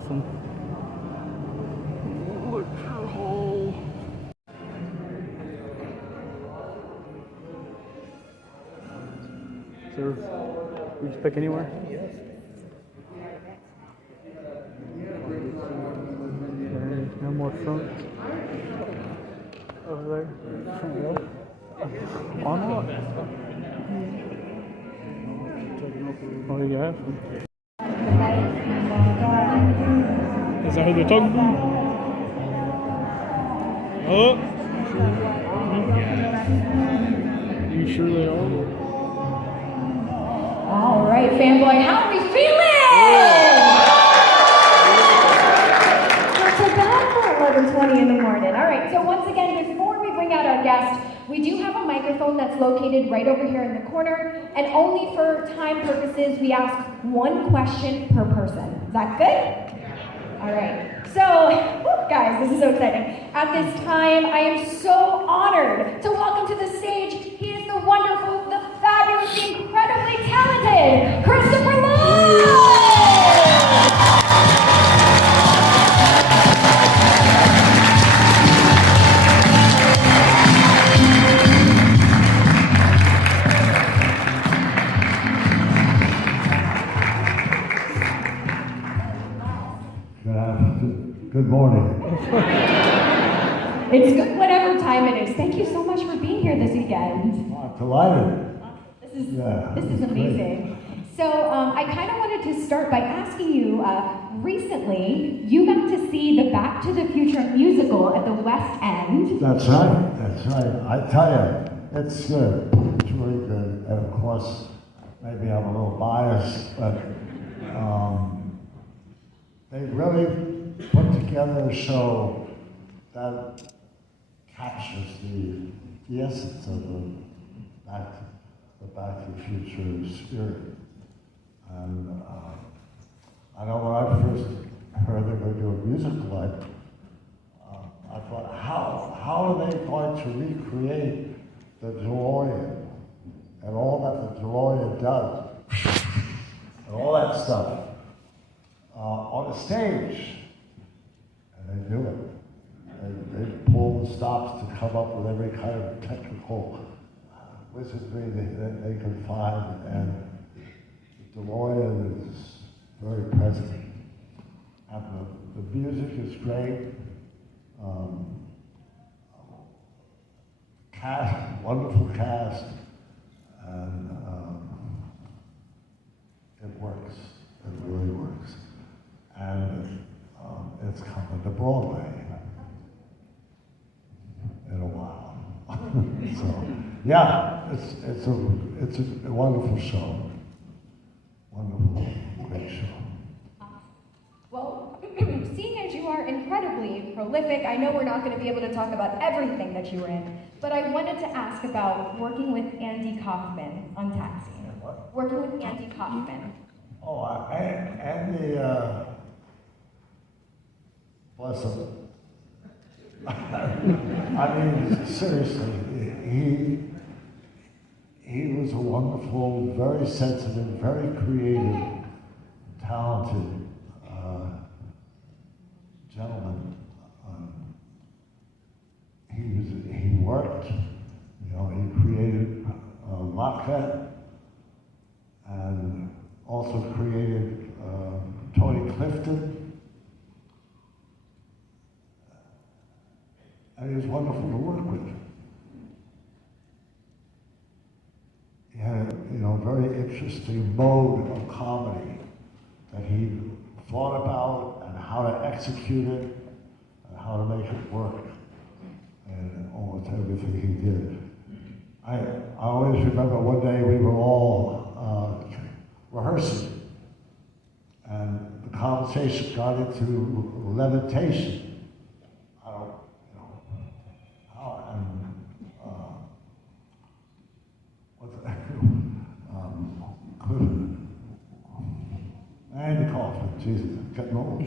awesome. Look her hole. Sir, we just pick anywhere? Yes. No more front. Over there. Front row. On what? Oh, yeah. Is that who they're talking about? Oh! You sure they are? All right, fanboy, how are we feeling? Not so bad for 11:20 in the morning. All right, so once again, before we bring out our guest, we do have a microphone that's located right over here in the corner, and only for time purposes, we ask one question per person. Is that good? All right, so, guys, this is so exciting. At this time, I am so honored to welcome to the stage, he is the wonderful, the fabulous, the incredibly talented Christopher Lloyd! Good morning. It's good whatever time it is. Thank you so much for being here this weekend. I'm delighted. This is amazing. Great. So I kind of wanted to start by asking you, recently, you got to see the Back to the Future musical at the West End. That's right, that's right. I tell you, it's good. It's really good. And of course, maybe I'm a little biased, but they really put together a show that captures the essence of the Back to the Future spirit. And I know when I first heard they were going to do a musical, I thought, how are they going to recreate the DeLorean and all that the DeLorean does and all that stuff on the stage? And they do it. They pull the stops to come up with every kind of technical wizardry that they can find, and the DeLorean is very present. And the music is great. Wonderful cast, and it works. It really works. And it's coming to Broadway in a while. So, yeah, it's a wonderful show. Wonderful, great show. Well, seeing as you are incredibly prolific, I know we're not going to be able to talk about everything that you were in, but I wanted to ask about working with Andy Kaufman on Taxi. What? Working with Andy Kaufman. Oh, Andy, bless him. I mean, seriously, he was a wonderful, very sensitive, very creative, talented gentleman. He worked, he created Lockheed, and also created Tony Clifton. And he was wonderful to work with. He had a very interesting mode of comedy that he thought about and how to execute it and how to make it work, and almost everything he did. I always remember one day we were all rehearsing, and the conversation got into levitation. Andy Kaufman, Jesus, I'm getting old.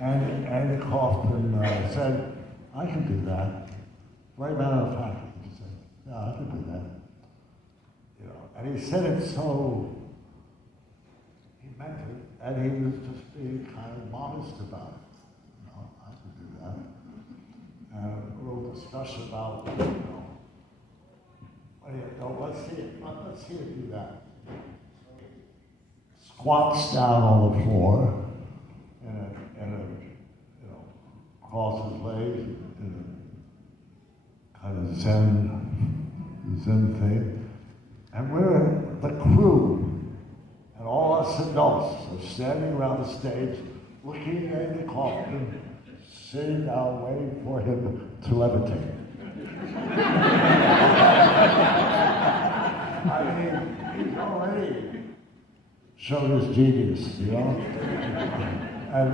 Andy Kaufman said, I can do that. Right matter of fact, he said, yeah, I can do that. And he said it so, he meant it, and he was just being kind of modest about it. You know, I could do that. And a little discussion about, let's see it do that. Squats down on the floor, and crosses legs in a kind of Zen thing. And we're the crew, and all us adults are standing around the stage, looking at the coffin, sitting down, waiting for him to levitate. I mean, he's already showed his genius, you know? and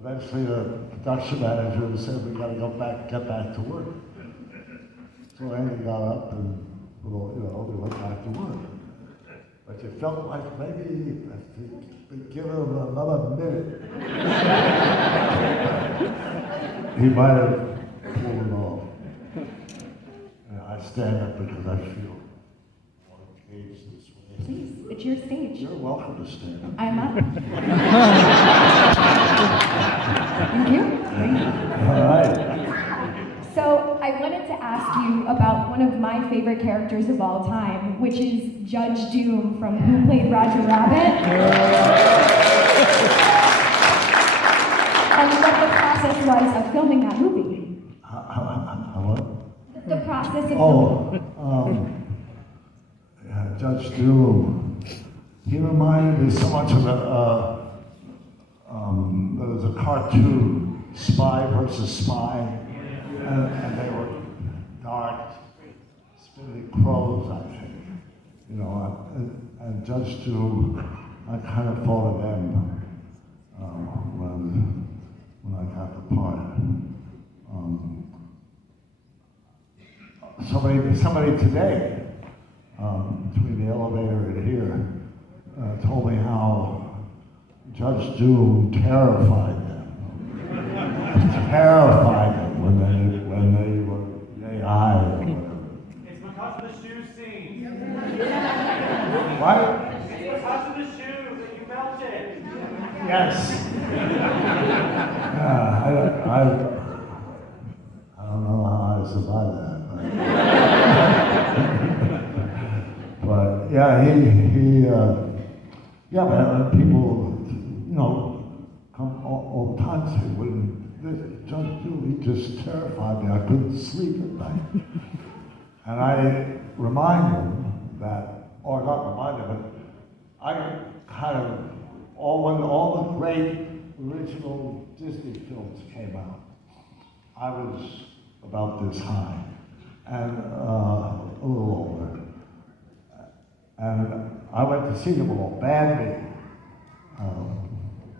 eventually the production manager said, we gotta get back to work. So Andy got up and, we went back to work. But you felt like maybe if we give him another minute, he might have pulled it off. And I stand up because I feel more engaged this way. Please, it's your stage. You're welcome to stand up. I'm up. Thank you. All right. So I wanted to ask you about one of my favorite characters of all time, which is Judge Doom from Who Played Roger Rabbit? And what the process was of filming that movie. What? The process of filming. Judge Doom. He reminded me so much of there was a cartoon, Spy versus Spy, and they were dark, spinning crows, I think. And Judge Doom, I kind of thought of them when I got the part. Somebody today, between the elevator and here, told me how Judge Doom terrified them. Terrified them when they were yay high or whatever. It's because of the shoe scene. What? It's because of the shoes that you melted. Yes. Yeah, I don't know how I survived that. But yeah, but people, come all the time and say, when this Judge Doom, he just terrified me. I couldn't sleep at night. And I remind him that, or not remind him, but I kind of, when all the great original Disney films came out, I was about this high, and a little older. And I went to see them all, badly.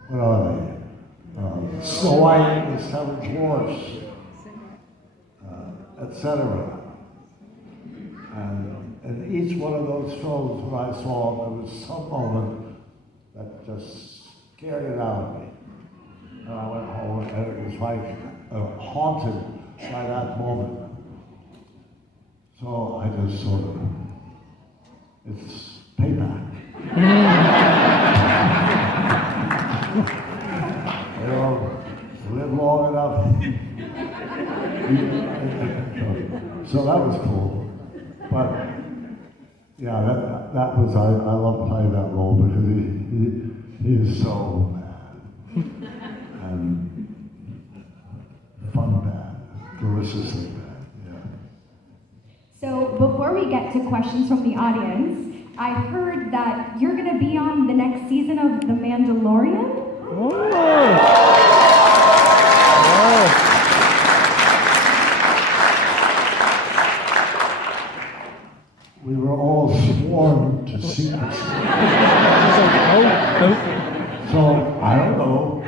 What are they? Snow White and the Seven Dwarfs, etc. And each one of those films, when I saw them, there was some moment that just scared it out of me. And I went home, and it was like haunted by that moment. So I just sort of, it's payback. Live long enough. So that was cool. But yeah, that was, I love playing that role because he is so mad. And fun bad, deliciously bad, yeah. So before we get to questions from the audience, I heard that you're going to be on the next season of The Mandalorian? We were all sworn to secrecy. So, I don't know.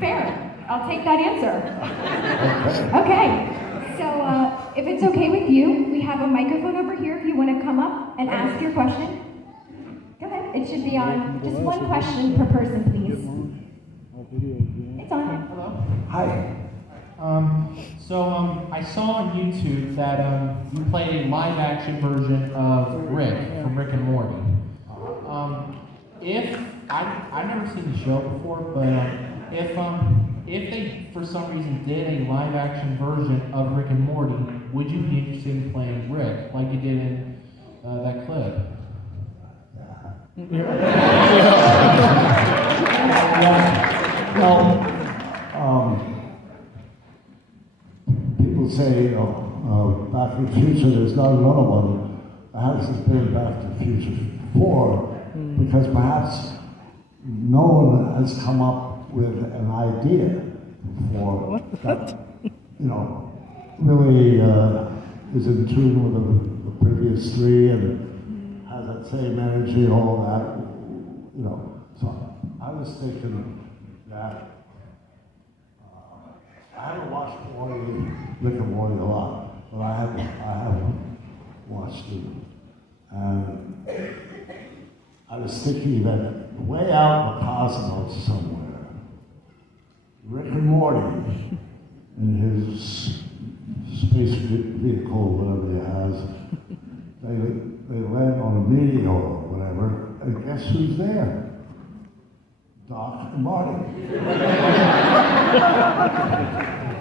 Fair. I'll take that answer. Okay. So, if it's okay with you, we have a microphone over here if you want to come up and ask your question. Go ahead. It should be on. Just one question per person, please. It's on. Hi. I saw on YouTube that you played a live action version of Rick from Rick and Morty. If I've never seen the show before, but if they for some reason did a live action version of Rick and Morty, would you be interested in playing Rick like you did in that clip? People say, you know, Back to the Future, there's not another one that hasn't been Back to the Future 4, because perhaps no one has come up with an idea for that, you know, really is in tune with the previous three and has that same energy and all that, you know. So I was thinking that I haven't watched Rick and Morty a lot, but I haven't watched it. And I was thinking that way out in the cosmos somewhere, Rick and Morty in his space vehicle, whatever he has, they land on a meteor or whatever, and guess who's there? Doc and Marty.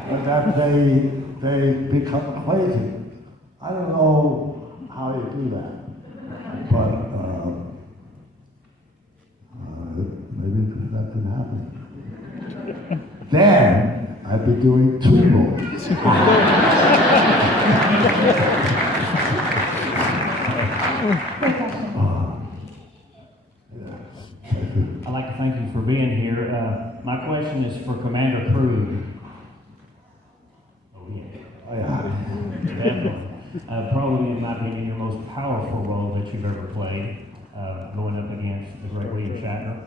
And that they become acquainted. I don't know how you do that, but maybe that can happen. Then I'd be doing 2 movies. I'd like to thank you for being here. My question is for Commander Krug. Oh, yeah. Definitely. Probably, in my opinion, your most powerful role that you've ever played, going up against the great William Shatner.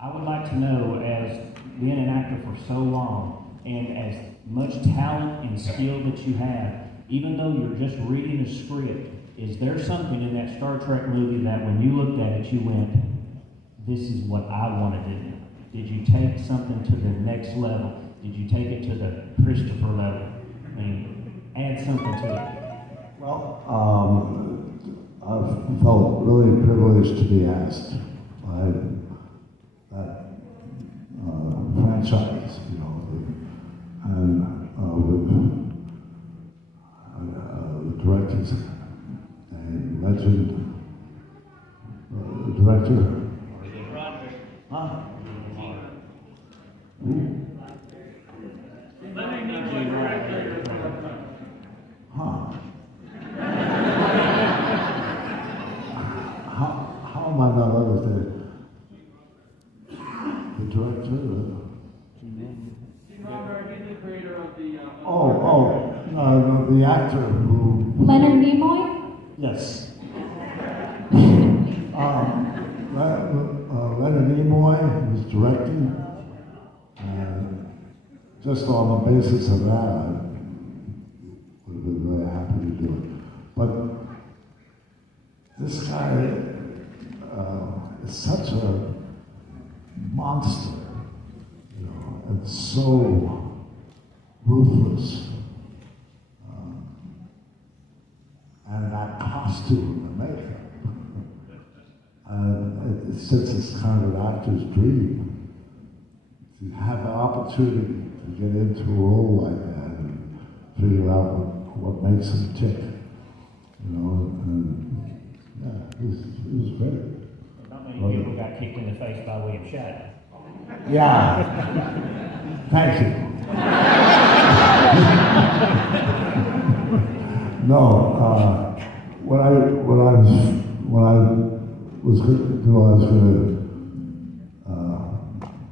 I would like to know, as being an actor for so long, and as much talent and skill that you have, even though you're just reading a script, is there something in that Star Trek movie that when you looked at it, you went, this is what I want to do? Did you take something to the next level? Did you take it to the Christopher level? I mean, add something to it. Well, I've felt really privileged to be asked by that franchise, you know, and with the directors and legend, the director. Huh? Huh. How am I not understanding? The director? He's the creator of the... The actor who... Leonard Nimoy? Yes. Leonard Nimoy was directing, and just on the basis of that, I would have been very happy to do it. But this guy is such a monster, you know, and so ruthless. And that costume, the makeup. It's just kind of an actor's dream to have the opportunity to get into a role like that and figure out what makes him tick, you know. And yeah, it was great. Not many people got kicked in the face by William Shatner. Yeah. Thank you. No, what I was going to do, I was going to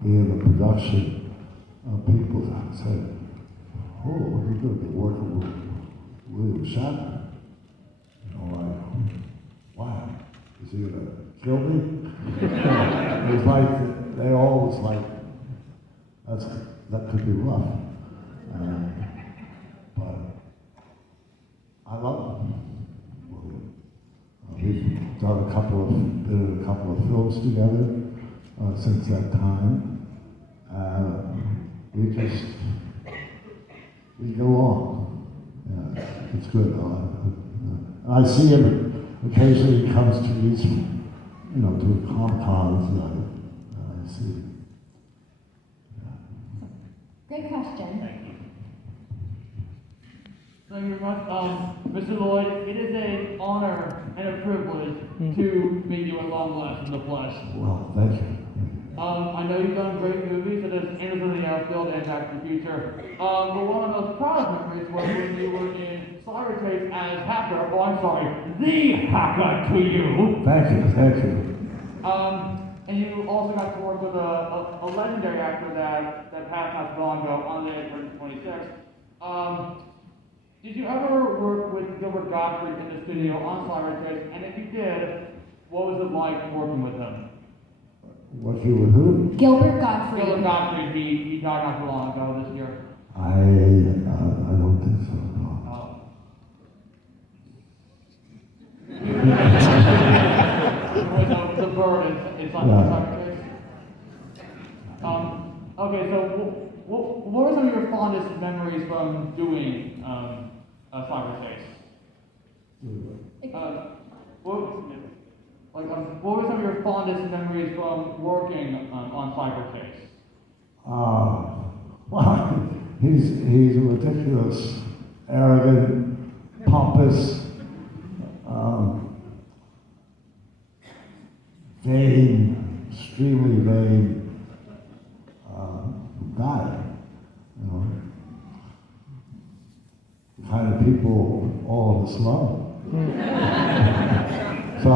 be in the production. People said, "Oh, you're going to be working with William Shatner." You know, like, wow, is he going to kill me? It was like they always like that could be rough, but I love him. We've done been in a couple of films together since that time. we go on. Yeah, it's good. I see him occasionally. He comes to these, to Comic-Cons, and I see. Great question. Thank you very much. Mr. Lloyd, it is an honor and a privilege to meet you at long last in the flesh. Well, thank you. I know you've done great movies such as Anderson in the Outfield and Back to the Future. But one of the most proud memories was when you were in Cyber Chase as Hacker. Oh, I'm sorry, the Hacker to you. Thank you. And you also got to work with a legendary actor that passed not too long ago on the age of 26. Did you ever work with Gilbert Gottfried in the studio on Cyber Chase? And if you did, what was it like working with him? What you were who? Gilbert Gottfried. Gilbert Gottfried, he died not too long ago this year. I don't think so. No. With the bird in Cyber Chase. Okay, so what were some of your fondest memories from doing Cyber Chase? What were some of your fondest memories from working on Cyber Chase? Well, he's ridiculous, arrogant, pompous, vain, extremely vain guy. The kind of people all of us love. So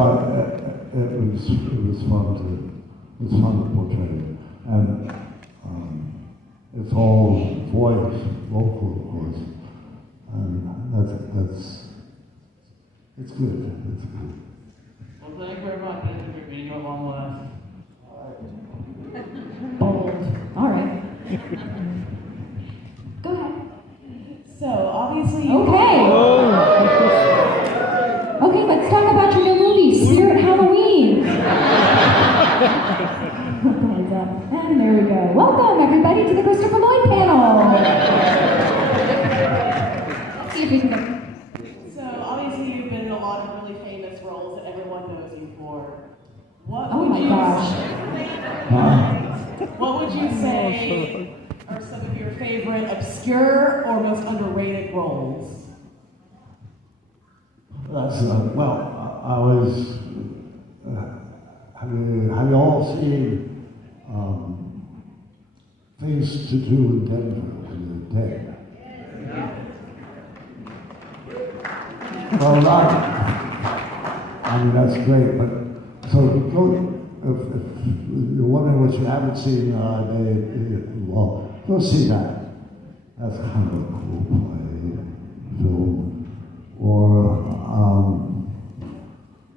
it was fun to portray it, and it's all voice, vocal, of course, and it's good. It's good. Well, thank you very much. Thank you for being a long last. Bold. All right. Go ahead. So, obviously... Okay. Okay, let's talk about your new movie, Spirit Halloween. And there we go. Welcome, everybody, to the Christopher Lloyd panel. Let's see if we can get... So, obviously, you've been in a lot of really famous roles that everyone knows you for. Oh my gosh. What would you say are some of your favorite obscure or most underrated roles? That's I was. Have you all seen Things to Do in Denver in the day? Well, I mean, that's great, but so go. If you're wondering what you haven't seen, well, go see that. That's kind of a cool film. Or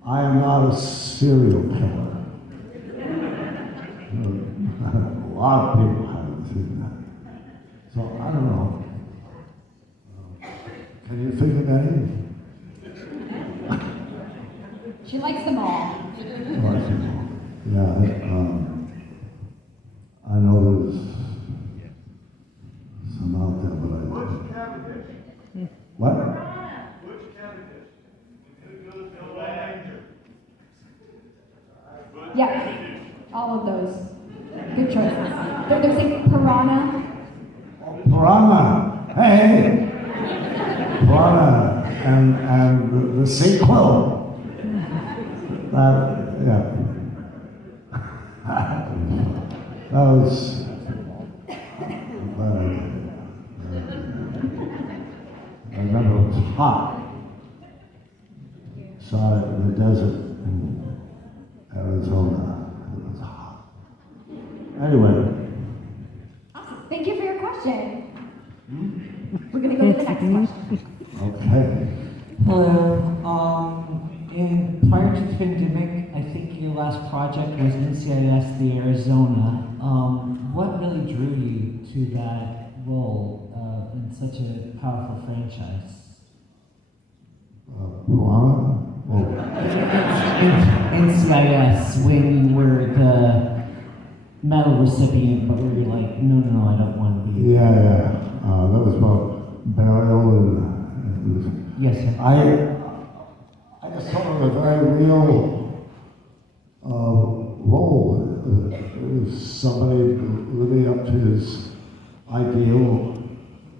I Am Not a Serial Killer. A lot of people haven't seen that. So I don't know. Can you think of any? She likes them all. Yeah, I know there's some out there, but I... Butch Cavendish. What? Butch Cavendish. Who goes to the Ranger? Yeah, all of those. Good choices. There's a Piranha. Piranha! Hey! Piranha and the sequel. Yeah. That was... I remember it was hot. Saw it in the desert in Arizona. It was hot. Anyway. Awesome. Thank you for your question. We're going to go to the next question. Okay. Hello. Prior to the pandemic, I think your last project was NCIS the Arizona. What really drew you to that role in such a powerful franchise? Piranha? NCIS, when you were medal recipient, but where you're like, no, no, no, I don't want to be. Yeah, yeah. That was about burial and Yes, sir. I just thought it was a very real role. It was somebody living up to his ideal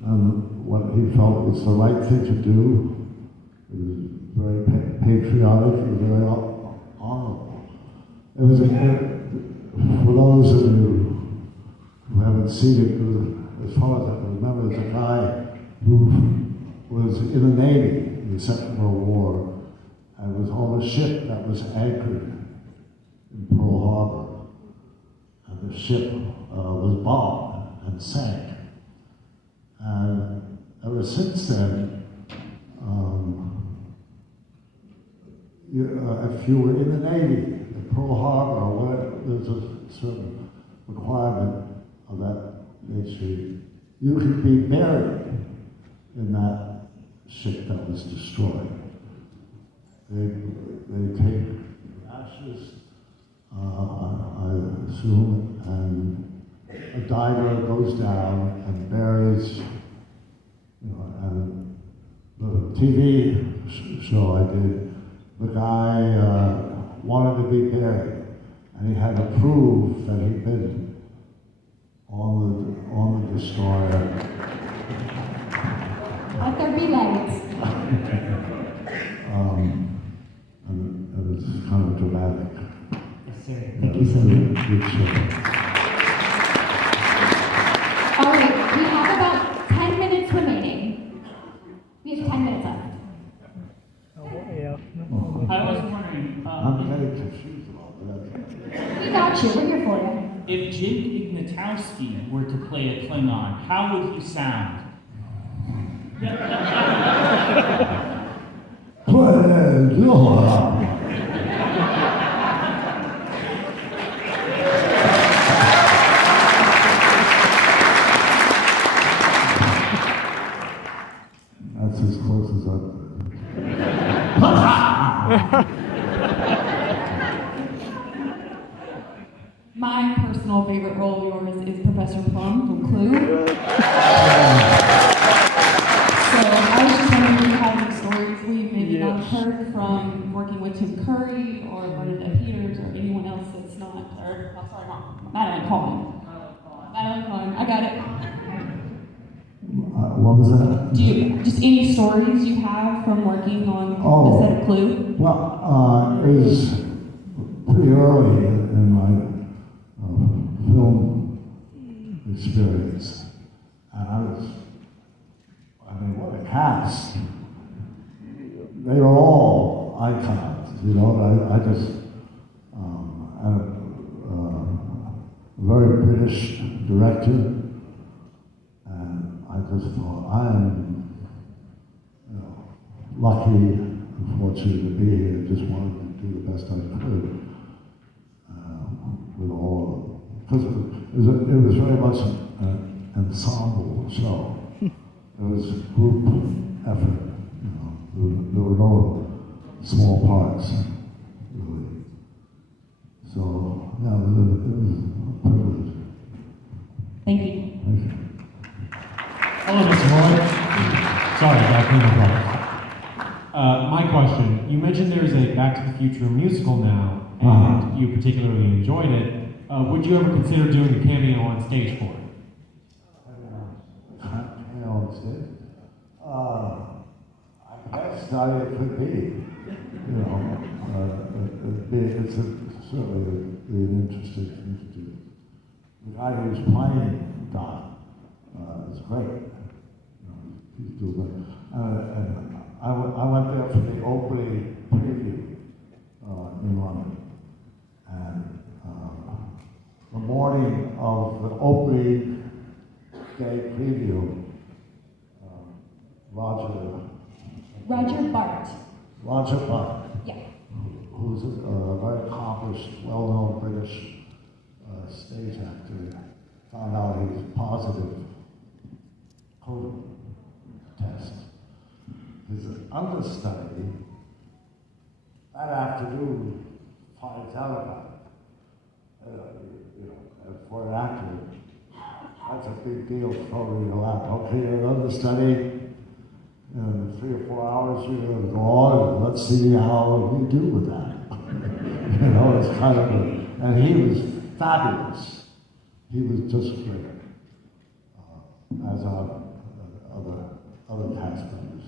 and what he felt was the right thing to do. It was very patriotic and very honorable. It was, for those of you who haven't seen it, as far as I can remember, there's a guy who was in the Navy in the Second World War and was on a ship that was anchored in Pearl Harbor. And the ship was bombed and sank. And ever since then, if you were in the Navy, at Pearl Harbor, there's a certain requirement of that nature, you could be buried in that ship that was destroyed. They take ashes, I assume, and a diver goes down and buries, and the TV show I did, the guy wanted to be buried, and he had to prove that he'd been on the destroyer. Let there be lights. And it was kind of dramatic. Yes, sir. Thank you so much. Good show. All right, we have about 10 minutes remaining. We have 10 minutes left. I was wondering, I'm very confused about that. We got you. We're here for you. if Jim Ignatowski were to play a Klingon, how would he sound? That's as close as I've been. My personal favorite role of yours is Professor Plum from Clue. So I was just wondering if you have any stories we've maybe not heard from working with Tim Curry or Bernadette Peters or anyone else that's not, or, oh, sorry, not Madeline Cohen. Madeline Cohen, I got it. What was that? Do you, just any stories you have from working on the set of Clue? Well, it was pretty early in my film experience. And what a cast. They were all icons, you know. I just, had a very British director, and I just thought, I am, lucky and fortunate to be here. Just wanted to do the best I could with all of them. Because it was very much an ensemble show. It was a group effort. There were no small parts, really. So, yeah, it was a privilege. Thank you. Thank you. Hello, Mr. Lloyd. Sorry, back in the my question, you mentioned there's a Back to the Future musical now, and you particularly enjoyed it. Would you ever consider doing a cameo on stage for it? Cameo on stage? I guess not, it could be. It's certainly an interesting thing to do. The guy who's playing Don is great. He's doing that. And I went there for the opening preview in London. And the morning of the opening day preview, Roger Bart. Roger Bart, Yeah. who's a very accomplished, well-known British stage actor, found out he was positive COVID test. His understudy that afternoon finds out about it. for an actor, that's a big deal to throw in your lap. Okay, you're understudy, in 3 or 4 hours you're going to go on, and let's see how you do with that. You know, it's kind of and he was fabulous. He was just great, as are other cast members.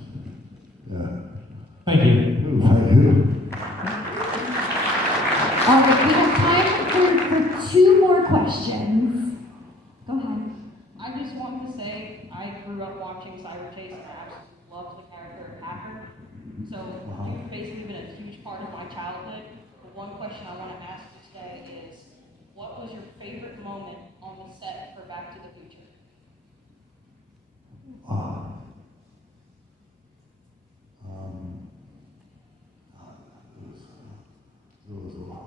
Yeah. Thank you. Thank you. All right, we have time for 2 more questions. Go ahead. I just wanted to say I grew up watching Cyber Chase and I absolutely loved the character of Hacker. So you've basically been a huge part of my childhood. The one question I want to ask you today is, what was your favorite moment on the set for Back to the Future? It was a long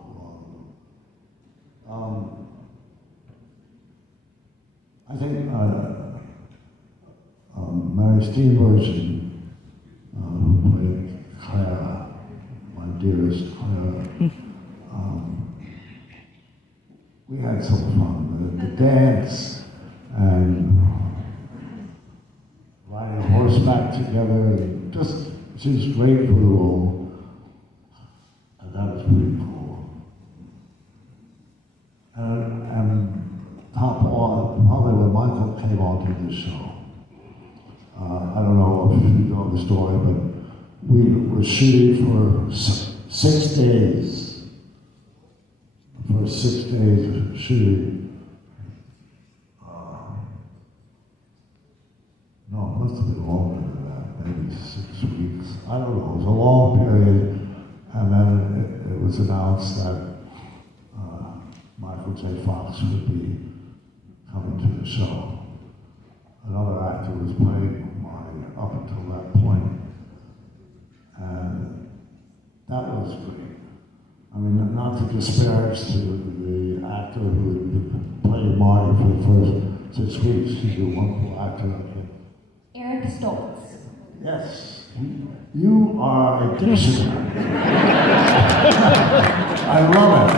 I think Mary Steenburgen, who played Clara, my dearest Clara, we had some fun. The dance and riding horseback together, and just she's great for the role, and that was pretty cool. And top on, probably when Michael came onto the show. I don't know if you know the story, but we were shooting for 6 days. For 6 days of shooting. No, it must have been longer than that, maybe 6 weeks. I don't know, it was a long period, and then it was announced that Michael J. Fox would be coming to the show. Another actor was playing Marty up until that point, and that was great. I mean, not to disparage to the actor who played Marty for the first 6 weeks. He's a wonderful actor, I think. Eric Stoltz. Yes, you are a dictionary. I love it.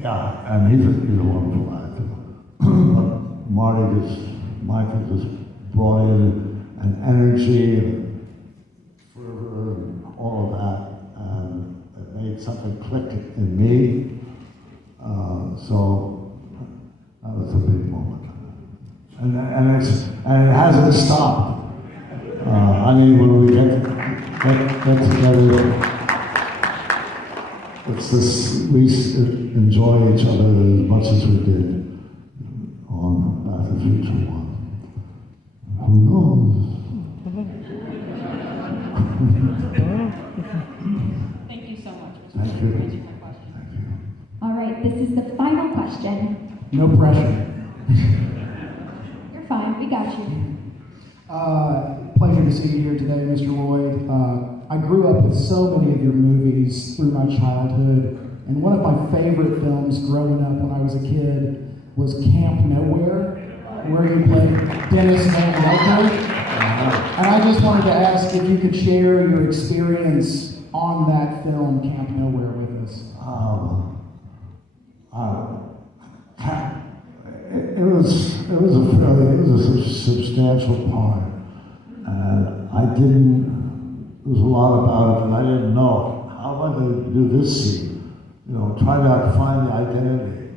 Yeah, and he's a wonderful actor. Michael just brought in an energy, and fervor, and all of that, and it made something click in me. So that was a big moment. And it hasn't stopped. I mean, when we get together, it's this, we enjoy each other as much as we did on Back to the Future 1. Who knows? Thank you so much for Thank you. answering my question. Thank you. All right, this is the final question. No pressure. You're fine, we got you. Pleasure to see you here today, Mr. Lloyd. I grew up with so many of your movies through my childhood, and one of my favorite films growing up when I was a kid was Camp Nowhere, where you played Dennis Van Elker. And I just wanted to ask if you could share your experience on that film, Camp Nowhere, with us. It was a substantial part, and there was a lot about it, and I didn't know how am I going to do this scene. You know, try to find the identity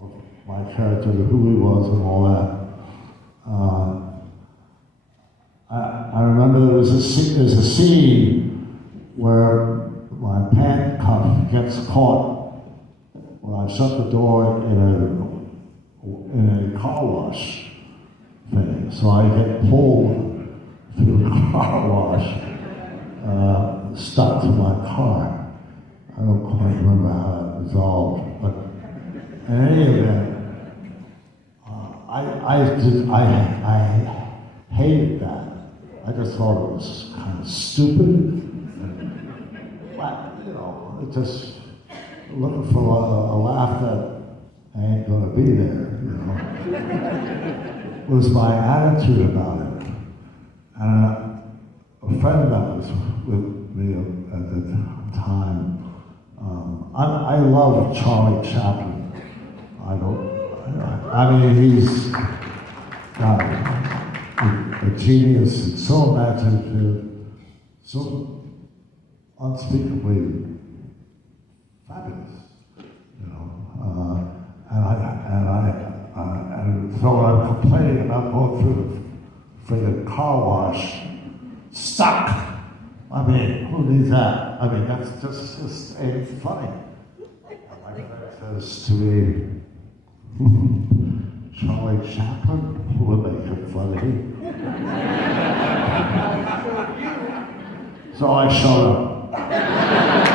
of my character, who he was, and all that. I remember there's a scene where my pant cuff gets caught when I shut the door in a car wash thing. So I get pulled through the car wash, stuck to my car. I don't quite remember how that resolved, but in any event, I hated that. I just thought it was kind of stupid. But, you know, it just looking for a laugh that ain't gonna be there, you know. It was my attitude about it. And a friend that was with me at the time, I love Charlie Chaplin. I mean, he's a genius and so imaginative, so unspeakably fabulous, you know. And so when I'm complaining about going through the friggin' car wash, stuck. I mean, who needs that? I mean, that's just ain't funny. And my friend says to me, Charlie Chaplin would make it funny. So I showed up.